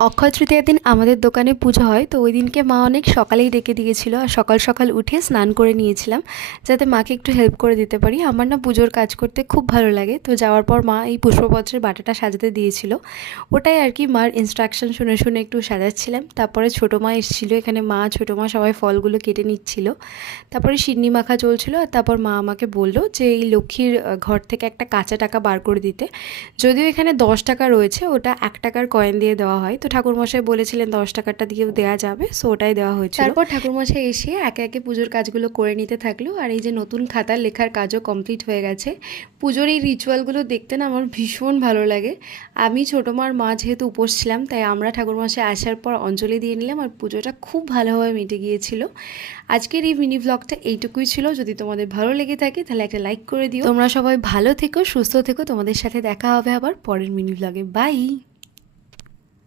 অক্ষয় তৃতীয়ার দিন আমাদের দোকানে পুজো হয়, তো ওই দিনকে মা অনেক সকালেই ডেকে দিয়েছিল আর সকাল সকাল উঠে স্নান করে নিয়েছিলাম যাতে মাকে একটু হেল্প করে দিতে পারি। আমার না পুজোর কাজ করতে খুব ভালো লাগে, তো যাওয়ার পর মা এই পুষ্পপত্রের বাটাটা সাজাতে দিয়েছিল, ওটাই আর কি মার ইনস্ট্রাকশন শুনে শুনে একটু সাজাচ্ছিলাম। তারপরে ছোটো মা এসেছিলো, এখানে মা ছোটো মা সবাই ফলগুলো কেটে নিচ্ছিল, তারপরে সিন্নি মাখা চলছিল। আর তারপর মা আমাকে বললো যে এই লক্ষ্মীর ঘর থেকে একটা কাঁচা টাকা বার করে দিতে, যদিও এখানে 10 টাকা রয়েছে, ওটা 1 টাকার কয়েন দিয়ে দেওয়া হয়, তো ঠাকুরমশাই বলেছিলেন 10 টাকাটা দিয়েও দেওয়া যাবে, সো ওটাই দেওয়া হয়েছিল। তারপর ঠাকুরমশাই এসে একে একে পুজোর কাজগুলো করে নিতে থাকলো, আর এই যে নতুন খাতা লেখার কাজও কমপ্লিট হয়ে গেছে। পুজোর এই রিচুয়ালগুলো দেখতে না আমার ভীষণ ভালো লাগে। আমি ছোটো মার মা যেহেতু উপোস ছিলাম, তাই আমরা ঠাকুরমশাই আসার পর অঞ্জলি দিয়ে নিলাম, আর পুজোটা খুব ভালোভাবে মিটে গিয়েছিল। আজকের এই মিনি ব্লগটা এইটুকুই ছিল। যদি তোমাদের ভালো লেগে থাকে তাহলে একটা লাইক করে দিও। তোমরা সবাই ভালো থেকো, সুস্থ থেকো। তোমাদের সাথে দেখা হবে আবার পরের মিনি ব্লগে। বাই।